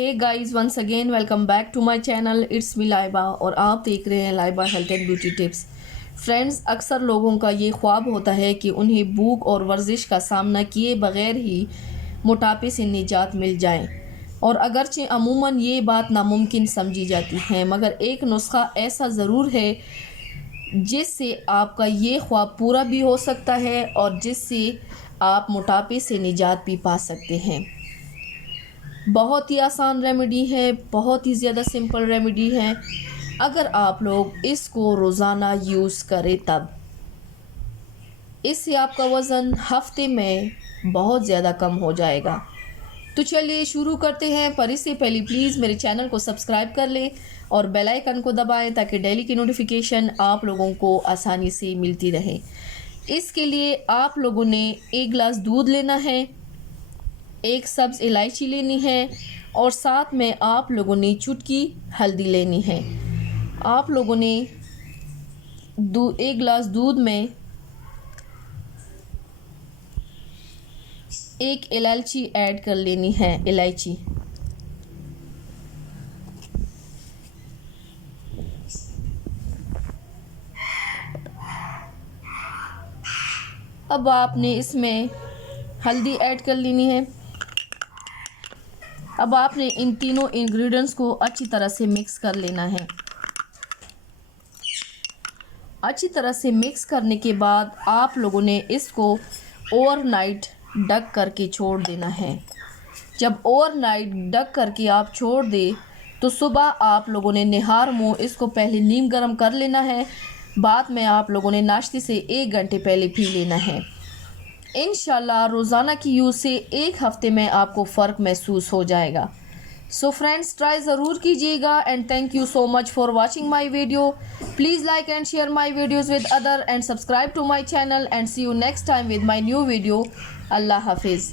Hey guys, once again welcome back to my channel. It's me Laiba और आप देख रहे हैं Laiba health and beauty tips. Friends, अक्सर लोगों का ये ख्वाब होता है कि उन्हें भूख और वर्जिश का सामना किए बगैर ही मोटापे से निजात मिल जाए, और अगरचे अमूमन ये बात नामुमकिन समझी जाती है, मगर एक नुस्खा ऐसा ज़रूर है जिससे आपका ये ख्वाब पूरा भी हो सकता है और जिससे आप मोटापे से निजात भी पा सकते हैं। बहुत ही आसान रेमेडी है, बहुत ही ज़्यादा सिंपल रेमेडी है। अगर आप लोग इसको रोज़ाना यूज़ करें तब इससे आपका वज़न हफ्ते में बहुत ज़्यादा कम हो जाएगा। तो चलिए शुरू करते हैं, पर इससे पहले प्लीज़ मेरे चैनल को सब्सक्राइब कर लें और बेल आइकन को दबाएं ताकि डेली की नोटिफिकेशन आप लोगों को आसानी से मिलती रहे। इसके लिए आप लोगों ने 1 गिलास दूध लेना है, 1 सब्ज़ इलायची लेनी है और साथ में आप लोगों ने चुटकी हल्दी लेनी है। आप लोगों ने 1 गिलास दूध में 1 इलायची ऐड कर लेनी है। इलायची अब आपने इसमें हल्दी ऐड कर लेनी है। अब आपने इन तीनों इंग्रेडिएंट्स को अच्छी तरह से मिक्स कर लेना है। अच्छी तरह से मिक्स करने के बाद आप लोगों ने इसको ओवरनाइट ढक करके छोड़ देना है। जब ओवरनाइट ढक करके आप छोड़ दें तो सुबह आप लोगों ने निहार मुँह इसको पहले नीम गर्म कर लेना है। बाद में आप लोगों ने नाश्ते से 1 घंटे पहले पी लेना है। इंशाल्लाह रोज़ाना की यूज़ से 1 हफ्ते में आपको फ़र्क महसूस हो जाएगा। सो फ्रेंड्स, ट्राई ज़रूर कीजिएगा and thank you so much for watching my video. Please like and share my videos with other and subscribe to my channel and see you next time with my new video. Allah हाफिज़।